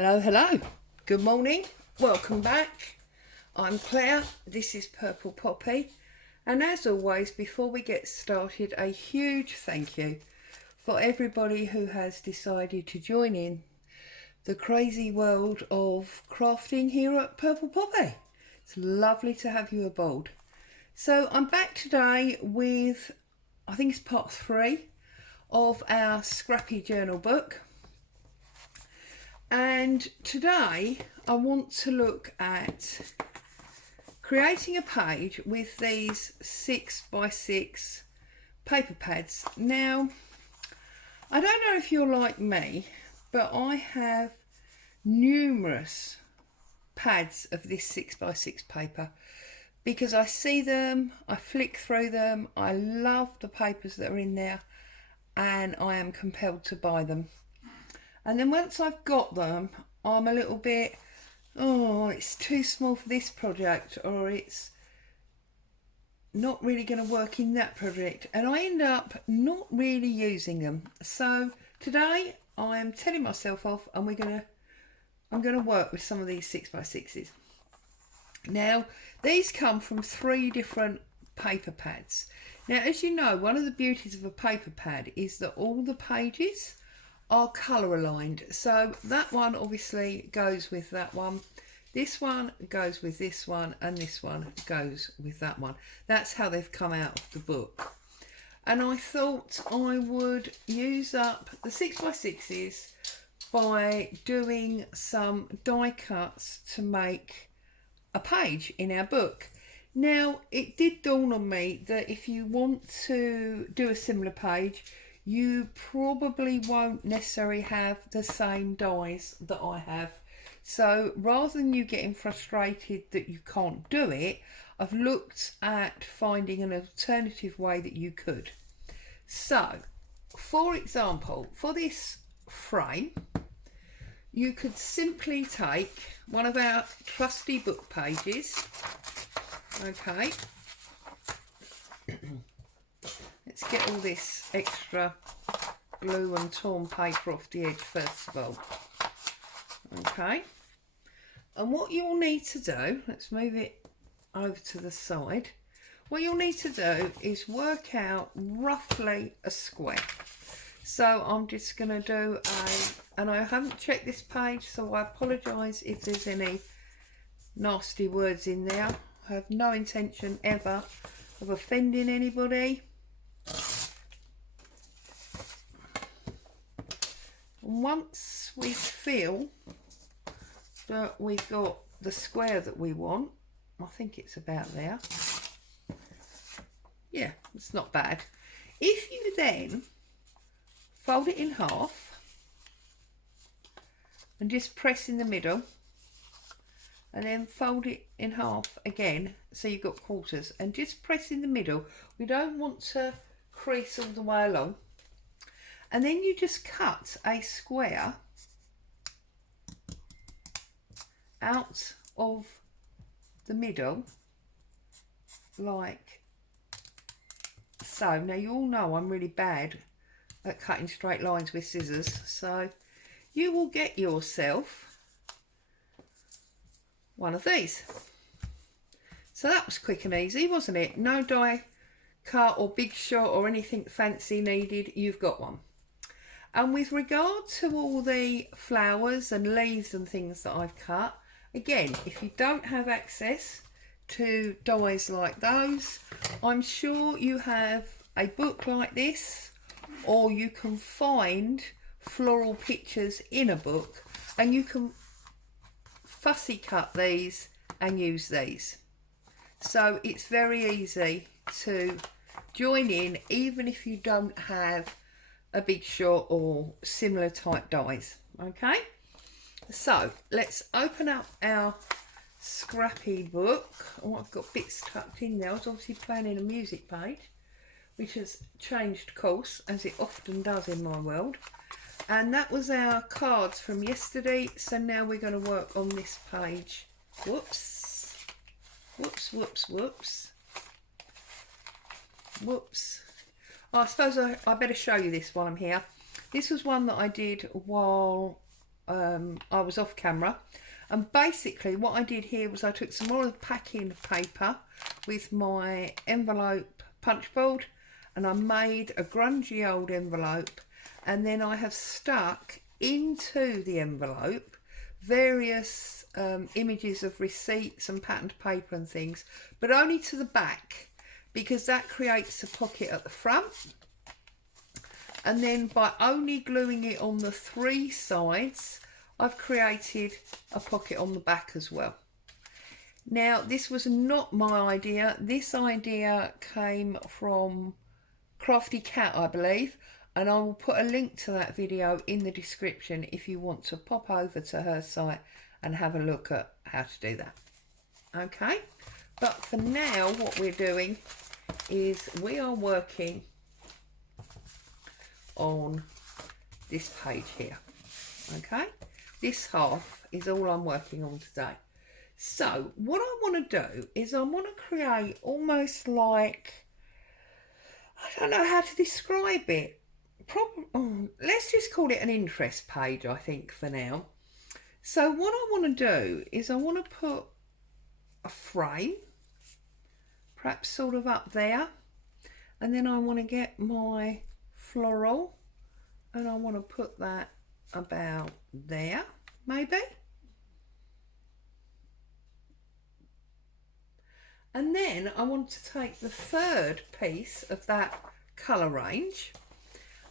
Hello, hello. Good morning. Welcome back. I'm Claire. This is Purple Poppy. And as always, before we get started, a huge thank you for everybody who has decided to join in the crazy world of crafting here at Purple Poppy. It's lovely to have you aboard. So I'm back today with, I think it's part 3 of our Scrappy Journal book. And today I want to look at creating a page with these 6x6 paper pads. Now, I don't know if you're like me, but I have numerous pads of this 6x6 paper because I see them, I flick through them, I love the papers that are in there, and I am compelled to buy them. And then once I've got them, I'm a little bit, oh, it's too small for this project, or it's not really going to work in that project. And I end up not really using them. So today I am telling myself off and I'm going to work with some of these 6x6s. Now, these come from 3 different paper pads. Now, as you know, one of the beauties of a paper pad is that all the pages are colour aligned. So that one obviously goes with that one, this one goes with this one, and this one goes with that one. That's how they've come out of the book. And I thought I would use up the 6x6s by doing some die cuts to make a page in our book. Now, it did dawn on me that if you want to do a similar page, you probably won't necessarily have the same dies that I have. So rather than you getting frustrated that you can't do it, I've looked at finding an alternative way that you could. So, for example, for this frame, you could simply take one of our trusty book pages. Okay. Let's get all this extra glue and torn paper off the edge first of all. Okay. And what you'll need to do, let's move it over to the side. What you'll need to do is work out roughly a square. So I'm just going to do and I haven't checked this page, so I apologise if there's any nasty words in there. I have no intention ever of offending anybody. Once we feel that we've got the square that we want, I think it's about there. Yeah, it's not bad. If you then fold it in half and just press in the middle, and then fold it in half again, so you've got quarters, and just press in the middle. We don't want to crease all the way along. And then you just cut a square out of the middle, like so. Now, you all know I'm really bad at cutting straight lines with scissors, so you will get yourself one of these. So that was quick and easy, wasn't it? No die cut or big shot or anything fancy needed. You've got one. And with regard to all the flowers and leaves and things that I've cut, again, if you don't have access to dies like those, I'm sure you have a book like this, or you can find floral pictures in a book, and you can fussy cut these and use these. So it's very easy to join in, even if you don't have a big shot or similar type dies. Okay, so let's open up our Scrappy book. Oh, I've got bits tucked in there. I was obviously planning a music page, which has changed course, as it often does in my world. And that was our cards from yesterday. So now we're going to work on this page. Whoops, whoops, whoops, whoops, whoops. I suppose I better show you this while I'm here. This was one that I did while I was off camera. And basically what I did here was I took some more of the packing paper with my envelope punch board, and I made a grungy old envelope, and then I have stuck into the envelope various images of receipts and patterned paper and things, but only to the back, because that creates a pocket at the front. And then by only gluing it on the 3 sides, I've created a pocket on the back as well. Now, this was not my idea. This idea came from Crafty Cat, I believe, and I will put a link to that video in the description if you want to pop over to her site and have a look at how to do that. Okay, but for now what we're doing is we are working on this page here. Okay, this half is all I'm working on today. So what I want to do is I want to create almost like, I don't know how to describe it. Let's just call it an interest page, I think, for now. So what I want to do is I want to put a frame, perhaps sort of up there, and then I want to get my floral and I want to put that about there, maybe. And then I want to take the third piece of that colour range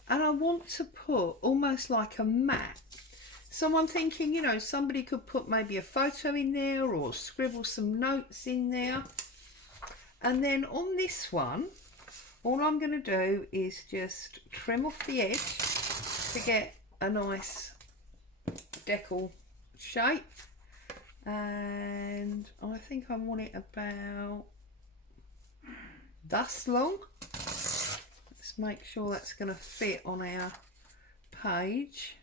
and I want to put almost like a mat. So I'm thinking, you know, somebody could put maybe a photo in there or scribble some notes in there. And then on this one, all I'm going to do is just trim off the edge to get a nice decal shape. And I think I want it about thus long. Let's make sure that's going to fit on our page.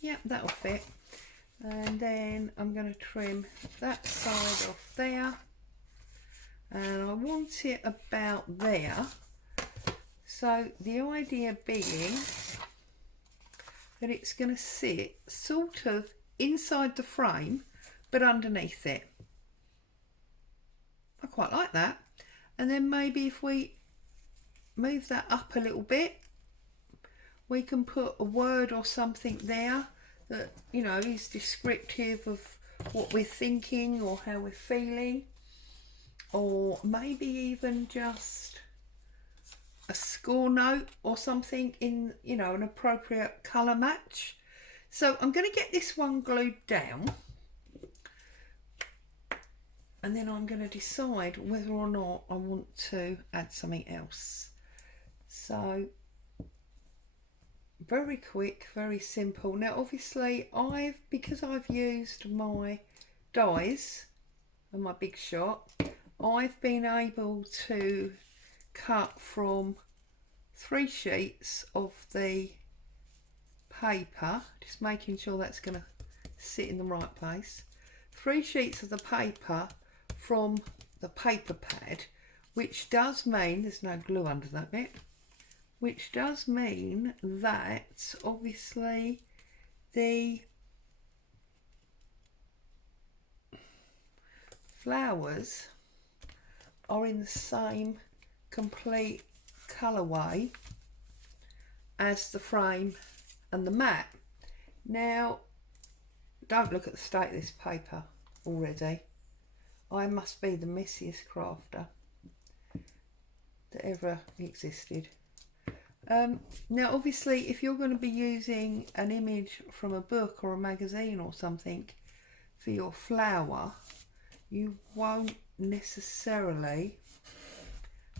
Yep, that'll fit. And then I'm going to trim that side off there. And I want it about there. So the idea being that it's going to sit sort of inside the frame but underneath it. I quite like that. And then maybe if we move that up a little bit, we can put a word or something there that, you know, is descriptive of what we're thinking or how we're feeling, or maybe even just a score note or something in, you know, an appropriate colour match. So I'm going to get this one glued down and then I'm going to decide whether or not I want to add something else. So very quick, very simple. Now obviously because I've used my dies and my Big Shot, I've been able to cut from 3 sheets of the paper, just making sure that's going to sit in the right place. 3 sheets of the paper from the paper pad, which does mean there's no glue under that bit, which does mean that obviously the flowers are in the same complete colourway as the frame and the mat. Now don't look at the state of this paper already. I must be the messiest crafter that ever existed. Now obviously if you're going to be using an image from a book or a magazine or something for your flower, you won't necessarily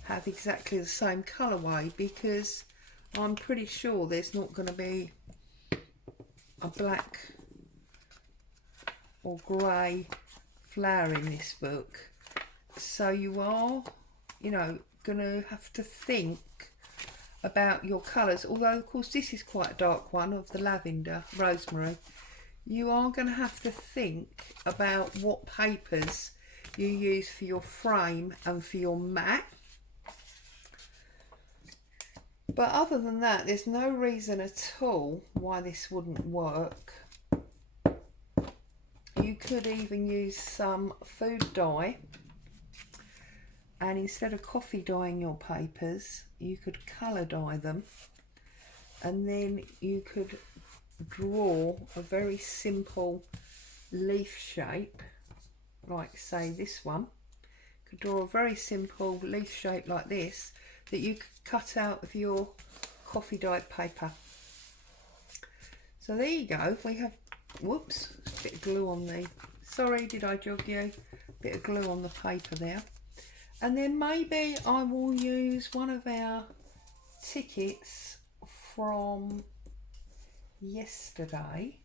have exactly the same colourway, because I'm pretty sure there's not going to be a black or grey flower in this book. So you are, you know, going to have to think about your colours, although of course this is quite a dark one of the lavender, rosemary. You are going to have to think about what papers you use for your frame and for your mat. But other than that, there's no reason at all why this wouldn't work. you could even use some food dye, and instead of coffee dyeing your papers, you could colour dye them, and then you could draw a very simple leaf shape, like say this one. You could draw a very simple leaf shape like this that you could cut out of your coffee dyed paper. So there you go. We have, whoops, a bit of glue on the, sorry, did I jog you? Bit of glue on the paper there. And then maybe I will use one of our tickets from yesterday,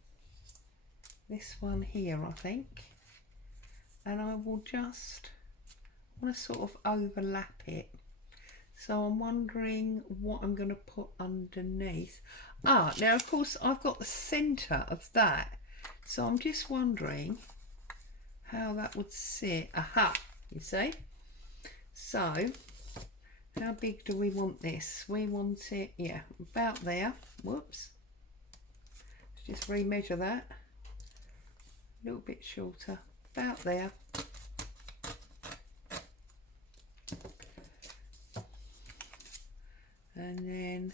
this one here I think, and I will just want to sort of overlap it. So I'm wondering what I'm going to put underneath. Now of course I've got the centre of that, so I'm just wondering how that would sit. Aha, you see. So how big do we want this? We want it, yeah, about there. Whoops, let's just remeasure that. A little bit shorter, about there. And then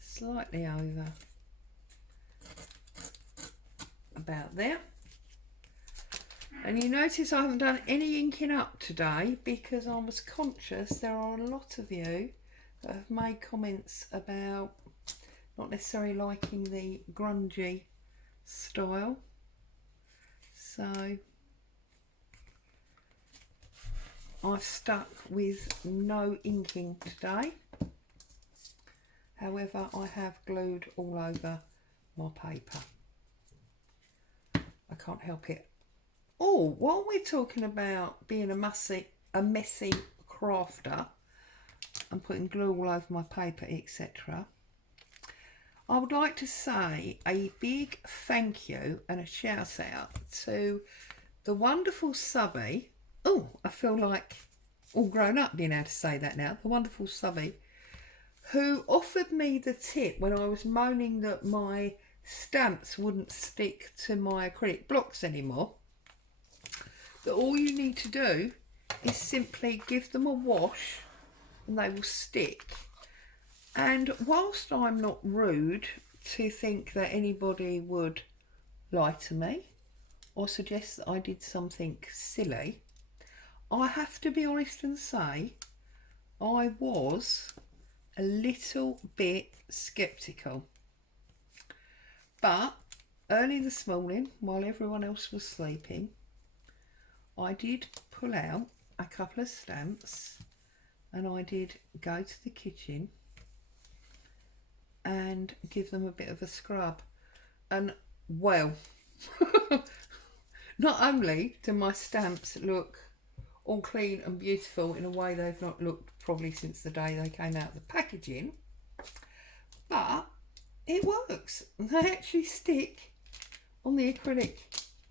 slightly over, about there. And you notice I haven't done any inking up today because I was conscious there are a lot of you that have made comments about not necessarily liking the grungy style. So I've stuck with no inking today. However, I have glued all over my paper. I can't help it. Oh, while we're talking about being a messy crafter and putting glue all over my paper, etc., I would like to say a big thank you and a shout out to the wonderful subby. Oh, I feel like all grown up being able to say that now. The wonderful subby who offered me the tip when I was moaning that my stamps wouldn't stick to my acrylic blocks anymore, that all you need to do is simply give them a wash and they will stick. And whilst I'm not rude to think that anybody would lie to me or suggest that I did something silly, I have to be honest and say I was a little bit sceptical. But early this morning, while everyone else was sleeping, I did pull out a couple of stamps and I did go to the kitchen and give them a bit of a scrub. And well, not only do my stamps look all clean and beautiful in a way they've not looked probably since the day they came out of the packaging, but it works. They actually stick on the acrylic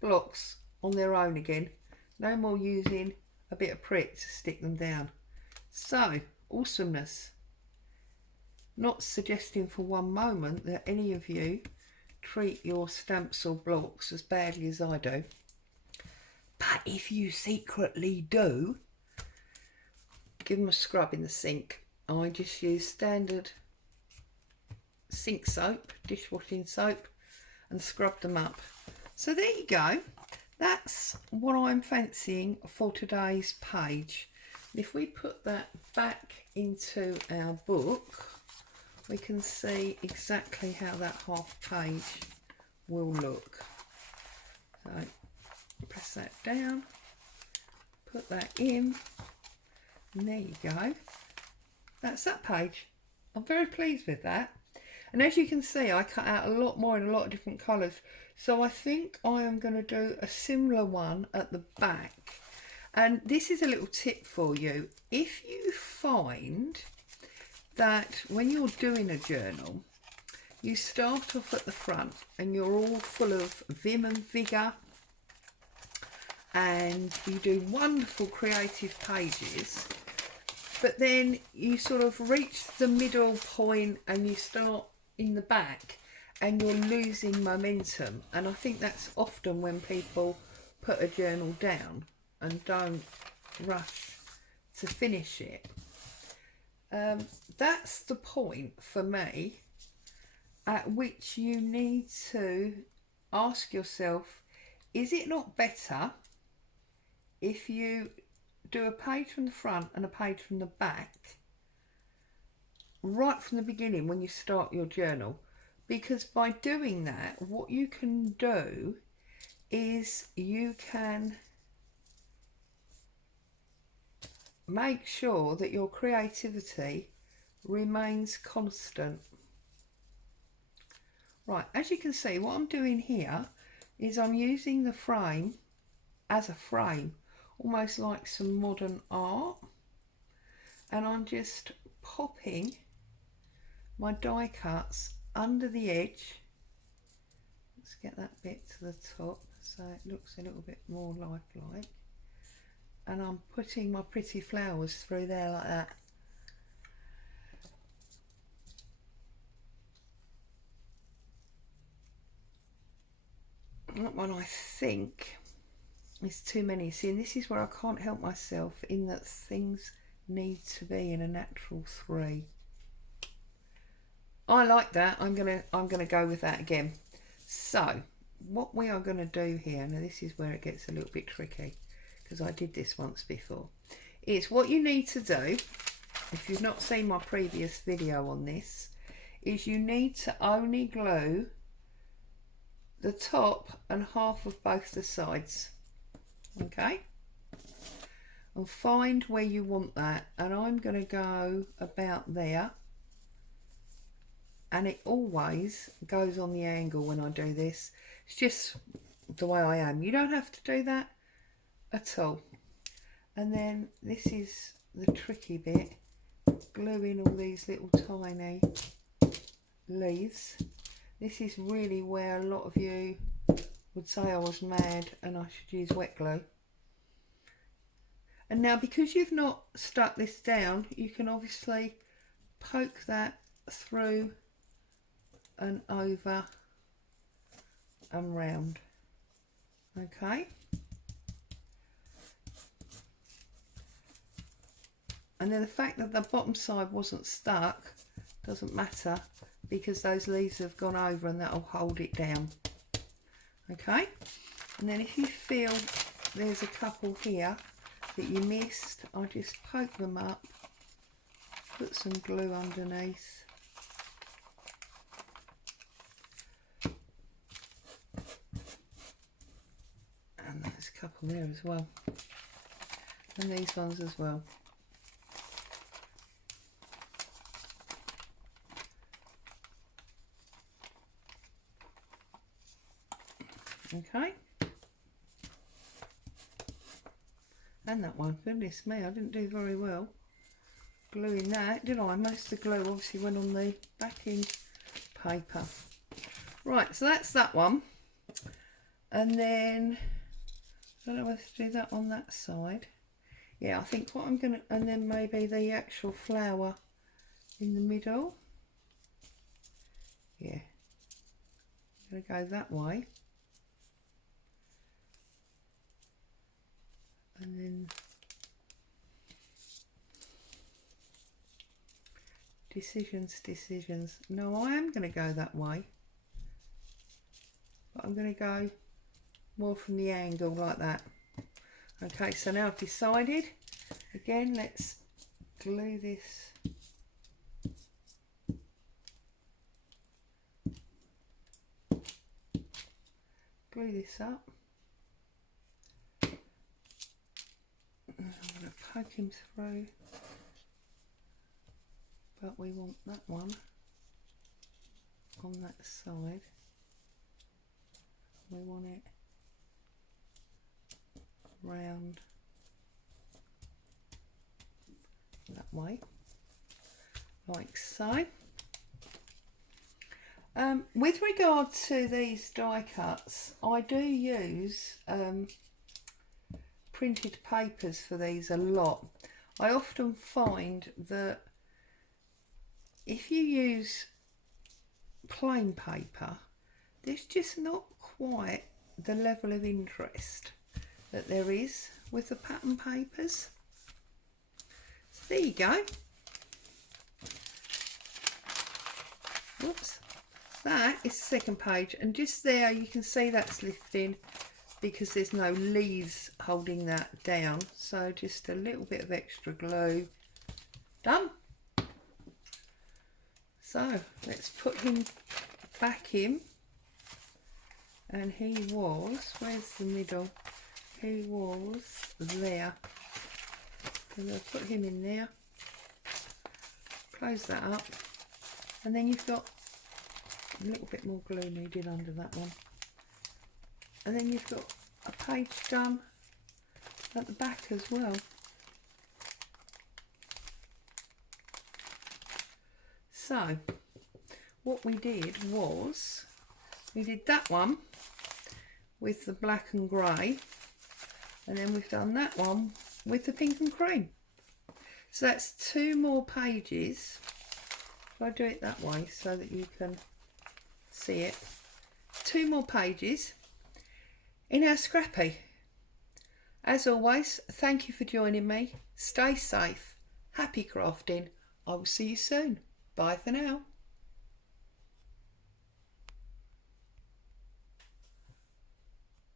blocks on their own again. No more using a bit of prick to stick them down. So, awesomeness. Not suggesting for one moment that any of you treat your stamps or blocks as badly as I do. But if you secretly do, give them a scrub in the sink. I just use standard sink soap, dishwashing soap, and scrub them up. So there you go. That's what I'm fancying for today's page. If we put that back into our book, we can see exactly how that half page will look. So press that down, put that in, and there you go. That's that page. I'm very pleased with that. And as you can see, I cut out a lot more in a lot of different colours. So I think I am going to do a similar one at the back. And this is a little tip for you. If you find that when you're doing a journal, you start off at the front and you're all full of vim and vigour and you do wonderful creative pages, but then you sort of reach the middle point and you start in the back and you're losing momentum. And I think that's often when people put a journal down and don't rush to finish it. That's the point for me at which you need to ask yourself, is it not better if you do a page from the front and a page from the back right from the beginning when you start your journal? Because by doing that, what you can do is you can make sure that your creativity remains constant. Right, as you can see, what I'm doing here is I'm using the frame as a frame, almost like some modern art, and I'm just popping my die cuts under the edge. Let's get that bit to the top so it looks a little bit more lifelike. And I'm putting my pretty flowers through there like that. That one I think is too many. See, and this is where I can't help myself, in that things need to be in a natural 3. I like that. I'm gonna go with that again. So what we are going to do here, now this is where it gets a little bit tricky because I did this once before, is what you need to do, if you've not seen my previous video on this, is you need to only glue the top and half of both the sides, okay, and find where you want that. And I'm going to go about there, and it always goes on the angle when I do this. It's just the way I am. You don't have to do that at all. And then this is the tricky bit, gluing all these little tiny leaves. This is really where a lot of you would say I was mad and I should use wet glue. And now, because you've not stuck this down, you can obviously poke that through and over and round, okay. And then the fact that the bottom side wasn't stuck doesn't matter, because those leaves have gone over and that'll hold it down, okay. And then if you feel there's a couple here that you missed, I just poke them up, put some glue underneath, and there's a couple there as well, and these ones as well. Okay, and that one, goodness me, I didn't do very well gluing that, did I? Most of the glue obviously went on the backing paper. Right, so that's that one. And then I don't know whether to do that on that side. Yeah, I think what I'm gonna, and then maybe the actual flower in the middle. Yeah, I'm gonna go that way. And then decisions. No, I am going to go that way, but I'm going to go more from the angle like that. Okay, so now I've decided. Again, let's glue this. Glue this up. I'm going to poke him through, but we want that one on that side. We want it round that way, like so. With regard to these die cuts, I do use printed papers for these a lot. I often find that if you use plain paper, there's just not quite the level of interest that there is with the pattern papers. So there you go. Whoops. That is the second page, and just there you can see that's lifting because there's no leaves holding that down. So just a little bit of extra glue. Done. So let's put him back in. And he was, where's the middle? He was there. So we'll put him in there. Close that up. And then you've got a little bit more glue needed under that one. And then you've got a page done at the back as well. So what we did was we did that one with the black and grey, and then we've done that one with the pink and cream. So that's 2 more pages. If I do it that way so that you can see it, 2 more pages in our Scrappy. As always, thank you for joining me. Stay safe, happy crafting. I will see you soon. Bye for now.